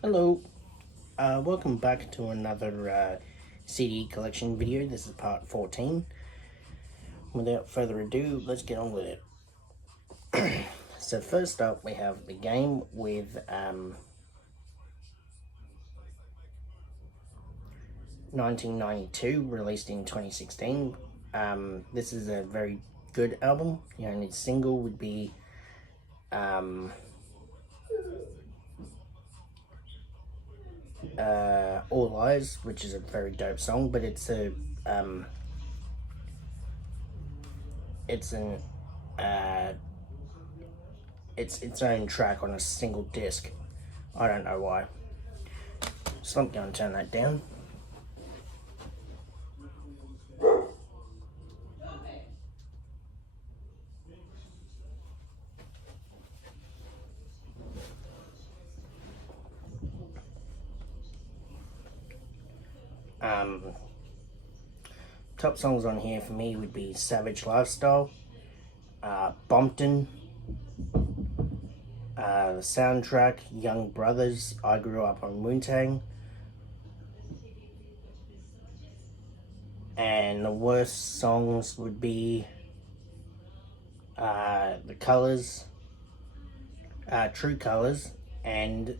Hello, welcome back to another CD collection video. This is part 14. Without further ado, let's get on with it. So first up, we have the game with 1992, released in 2016. This is a very good album. The only single would be All Eyes, which is a very dope song, but it's an it's its own track on a single disc. I don't know why. So I'm going to turn that down. Top songs on here for me would be Savage Lifestyle, Bumpton, the soundtrack, Young Brothers, I Grew Up on Wu-Tang, and the worst songs would be The Colors, True Colors, and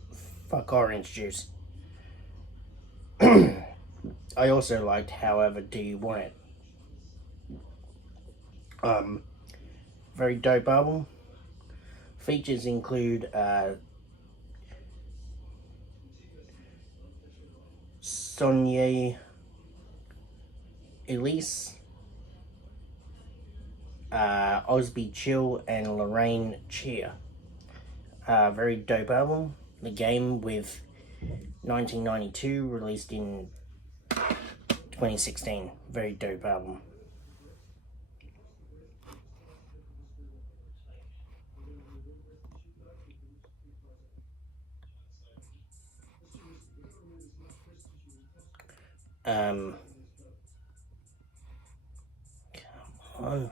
Fuck Orange Juice. I also liked However Do You Want It. Very dope album. Features include Sonia Elise, Osby Chill, and Lorraine Cheer. Very dope album. The Game with 1992, released in 2016. Very dope album. Come on.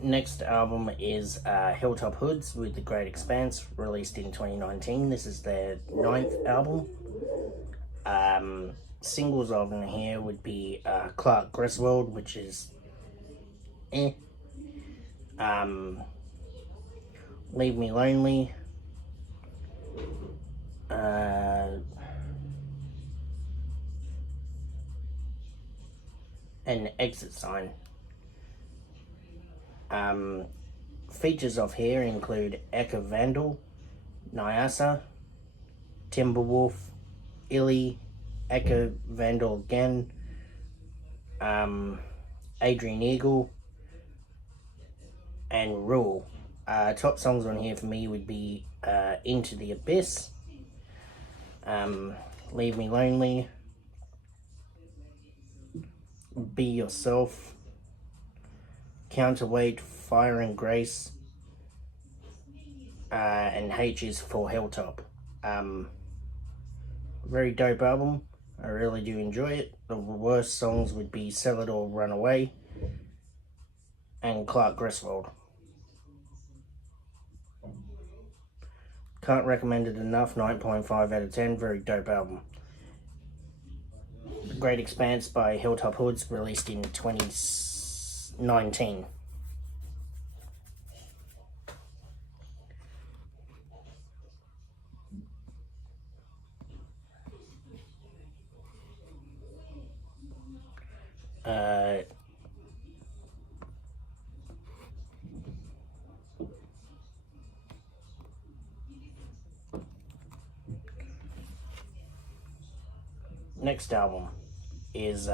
Next album is Hilltop Hoods with The Great Expanse, released in 2019. This is their 9th album. Singles on here would be Clark Griswold, which is Leave Me Lonely, and Exit Sign. Features of here include Eka Vandal, Nyasa, Timberwolf, Illy, Eka Vandal again, Adrian Eagle, and Rule. Top songs on here for me would be Into the Abyss, Leave Me Lonely, Be Yourself, Counterweight, Fire and Grace, and H is for Hilltop. Very dope album. I really do enjoy it. The worst songs would be Sell It or Run Away, and Clark Griswold. Can't recommend it enough. 9.5 out of 10. Very dope album. The Great Expanse by Hilltop Hoods, released in 2019. Next album is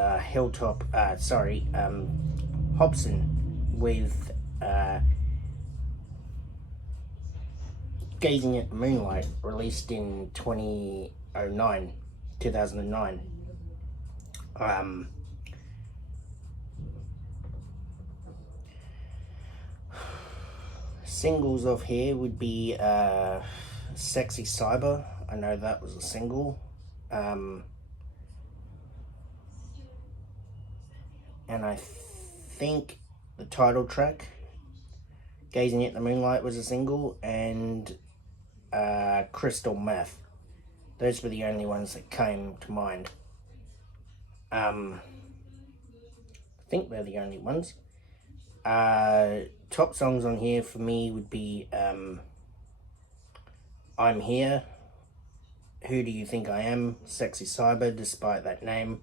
Hobson with Gazing at the Moonlight, released in 2009. Singles of here would be Sexy Cyber. I know that was a single. And I think the title track, Gazing at the Moonlight, was a single, and Crystal Meth. Those were the only ones that came to mind. I think they're the only ones. Top songs on here for me would be I'm Here, Who Do You Think I Am, Sexy Cyber, despite that name.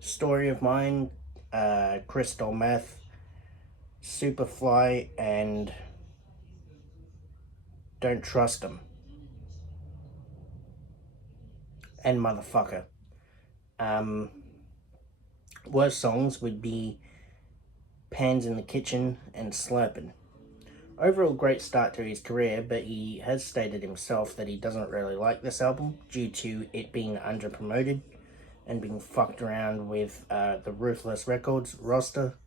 Story of Mine, Crystal Meth, Superfly, and Don't Trust Them. And Motherfucker. Worst songs would be Pans in the Kitchen and Slurpin'. Overall great start to his career, but he has stated himself that he doesn't really like this album due to it being under-promoted and being fucked around with the Ruthless Records roster.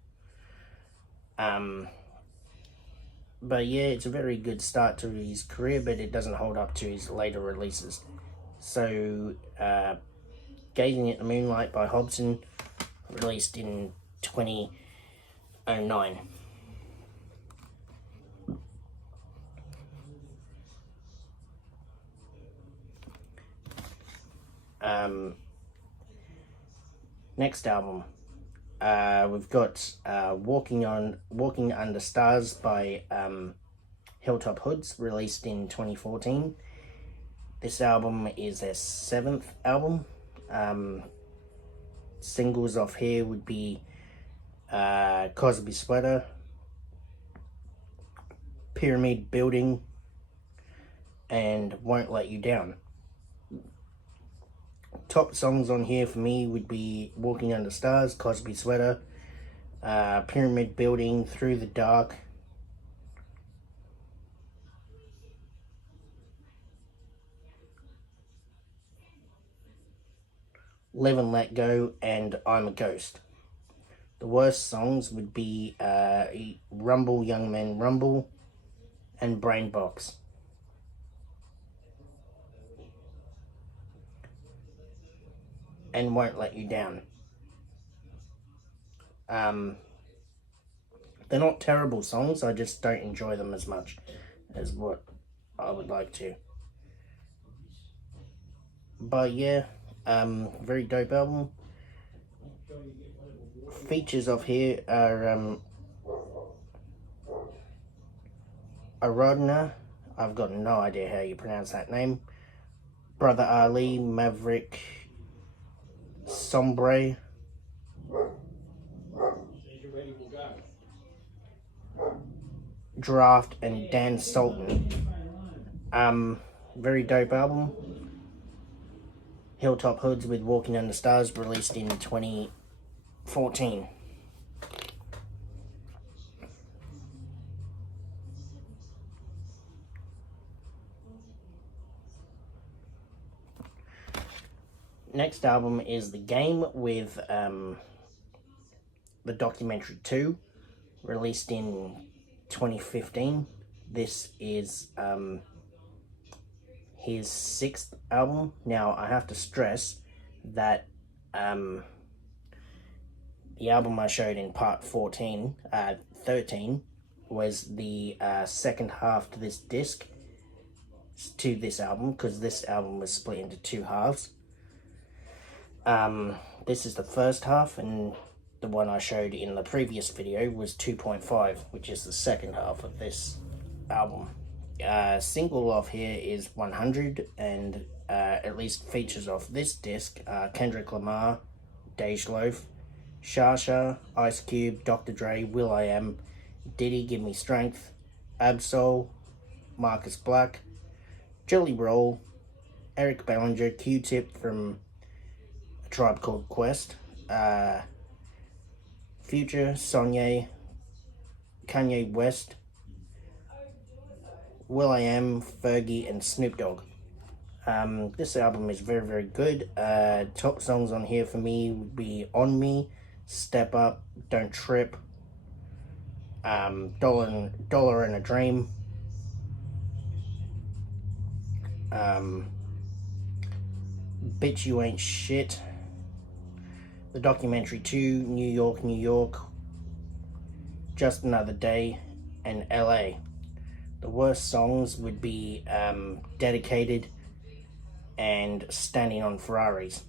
But yeah, it's a very good start to his career, but it doesn't hold up to his later releases. So, Gazing at the Moonlight by Hobson, released in 2009. Next album, we've got Walking Under Stars by Hilltop Hoods, released in 2014. This album is their 7th album. Singles off here would be Cosby Sweater, Pyramid Building, and Won't Let You Down. Top songs on here for me would be Walking Under Stars, Cosby Sweater, Pyramid Building, Through the Dark, Live and Let Go, and I'm a Ghost. The worst songs would be Rumble Young Men Rumble and Brain Box. And Won't Let You Down. They're not terrible songs, I just don't enjoy them as much as what I would like to. But yeah, very dope album. Features off here are Aradna, I've got no idea how you pronounce that name, Brother Ali, Maverick, Sombre, Draft, and Dan Sultan. Very dope album. Hilltop Hoods with Walking Under Stars, released in 2014. Next album is The Game with the documentary 2, released in 2015. This is his 6th album. Now, I have to stress that the album I showed in part 13 was the second half to this disc, to this album, because this album was split into 2 halves. This is the first half, and the one I showed in the previous video was 2.5, which is the second half of this album. Single off here is 100, and at least features off this disc Kendrick Lamar, Dej Loaf, Shasha, Ice Cube, Dr. Dre, will.i.am, Diddy, Give Me Strength, Absol, Marcus Black, Jelly Roll, Eric Bellinger, Q-Tip from A Tribe Called Quest, Future, Sonye, Kanye West, will.i.am, Fergie, and Snoop Dogg. This album is very, very good. Top songs on here for me would be On Me, Step Up, Don't Trip, Dollar and a Dream, Bitch You Ain't Shit, the documentary 2, New York, New York, Just Another Day, and LA. The worst songs would be Dedicated and Standing on Ferraris.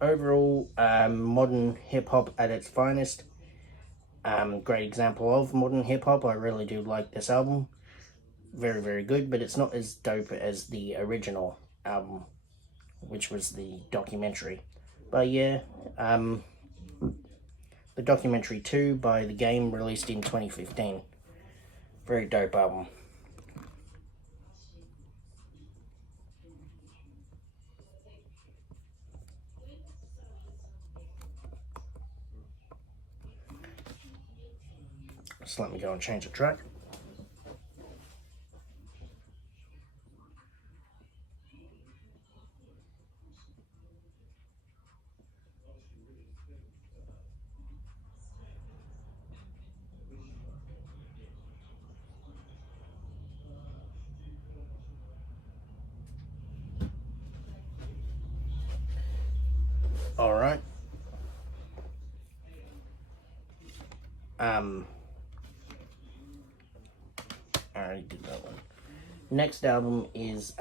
Overall, modern hip-hop at its finest. Great example of modern hip-hop. I really do like this album. Very, very good, but it's not as dope as the original album, which was the documentary. But yeah, the documentary 2 by The Game, released in 2015. Very dope album. Just let me go and change the track. Alright. I already did that one. Next album is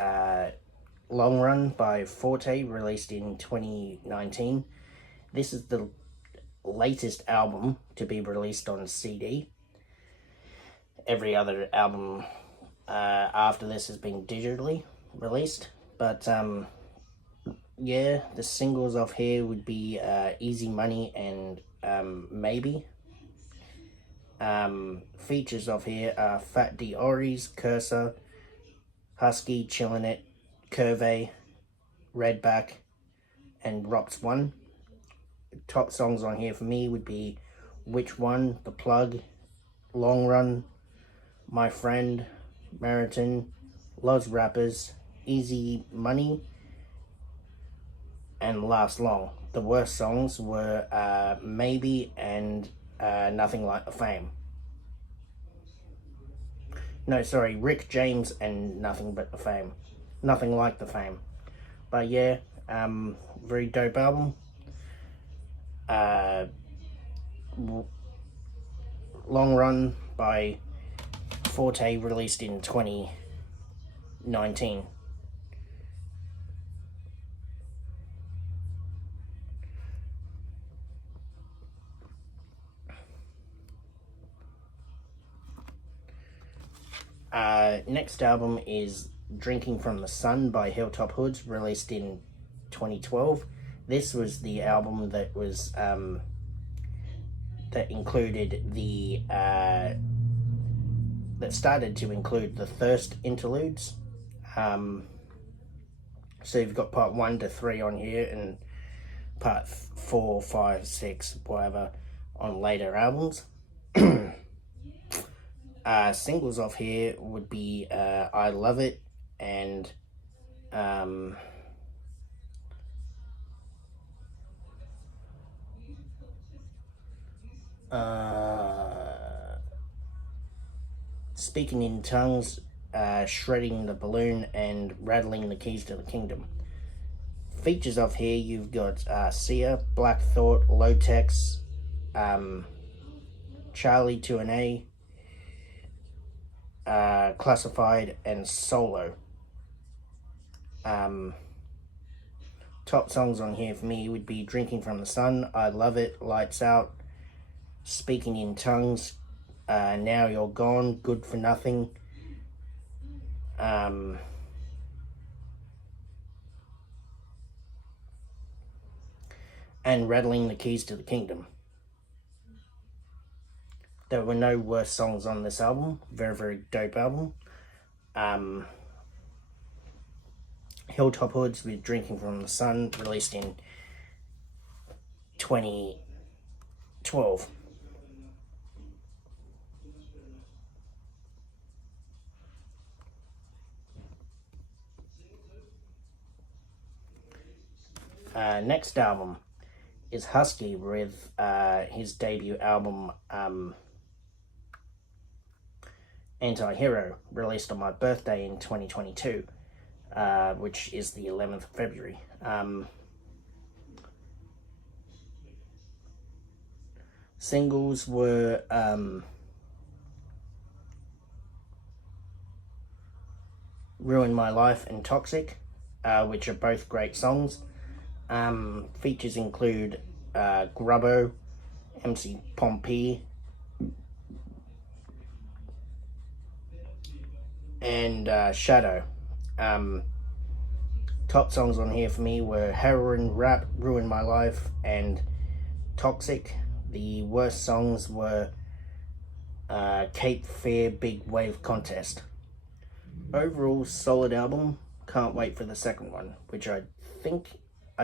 Long Run by Forte, released in 2019. This is the latest album to be released on CD. Every other album after this has been digitally released. But yeah, the singles off here would be Easy Money and Maybe. Features off here are Fat Diori's, Cursor, Husky, Chillin' It, Curve, Redback, and Rops 1. Top songs on here for me would be Which One, The Plug, Long Run, My Friend, Meriton, Los Rappers, Easy Money, and Last Long. The worst songs were Maybe and Nothing Like the Fame. No, sorry, Rick James and Nothing But the Fame. Nothing Like the Fame. But yeah, very dope album. Long Run by Forte, released in 2019. Next album is Drinking from the Sun by Hilltop Hoods, released in 2012. This was the album that was that included the that started to include the Thirst interludes. So you've got part 1 to 3 on here, and part 4, 5, 6, whatever on later albums. Singles off here would be I Love It and Speaking in Tongues, Shredding the Balloon, and Rattling the Keys to the Kingdom. Features off here, you've got Sia, Black Thought, Low Tex, Charlie to an A, Classified, and Solo. Top songs on here for me would be Drinking from the Sun, I Love It, Lights Out, Speaking in Tongues, Now You're Gone, Good for Nothing, and Rattling the Keys to the Kingdom. There were no worse songs on this album. Very, very dope album. Hilltop Hoods with Drinking from the Sun, released in 2012. Next album is Husky with his debut album Antihero, released on my birthday in 2022, which is the 11th of February. Singles were Ruin My Life and Toxic, which are both great songs. Features include Grubbo, MC Pompey, and Shadow. Top songs on here for me were Heroin Rap, Ruin My Life, and Toxic. The worst songs were Cape Fear, Big Wave Contest. Overall, solid album. Can't wait for the second one, which I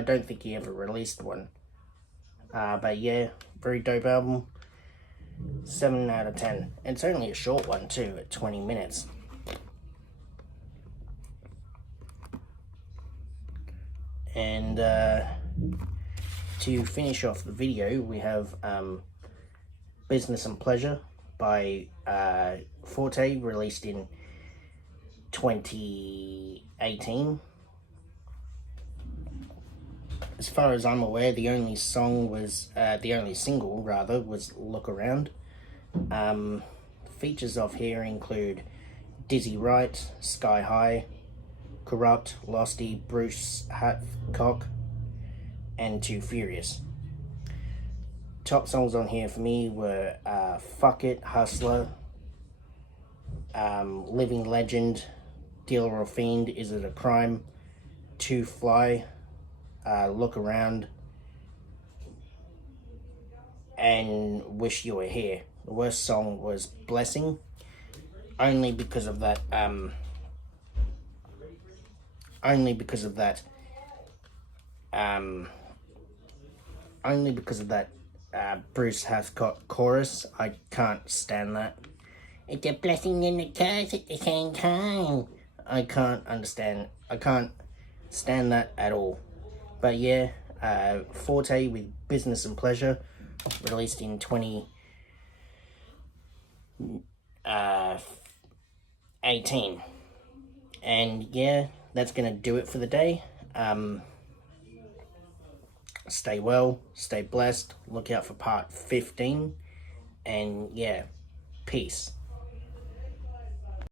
don't think he ever released one. But yeah, very dope album. 7 out of 10. It's only a short one too, at 20 minutes. And to finish off the video, we have Business and Pleasure by Forte, released in 2018. As far as I'm aware, the only single was Look Around. Features off here include Dizzy Wright, Sky High, Corrupt, Losty, Bruce Hathcock, and Too Furious. Top songs on here for me were Fuck It, Hustler, Living Legend, Dealer or Fiend, Is It a Crime, Too Fly, Look Around, and Wish You Were Here. The worst song was Blessing, only because of that Bruce Hathcock chorus. I can't stand that. It's a blessing and a curse at the same time. I can't stand that at all. But yeah, Forte with Business and Pleasure, released in 2018. And yeah, that's gonna do it for the day. Stay well, stay blessed, look out for part 15, and yeah, peace.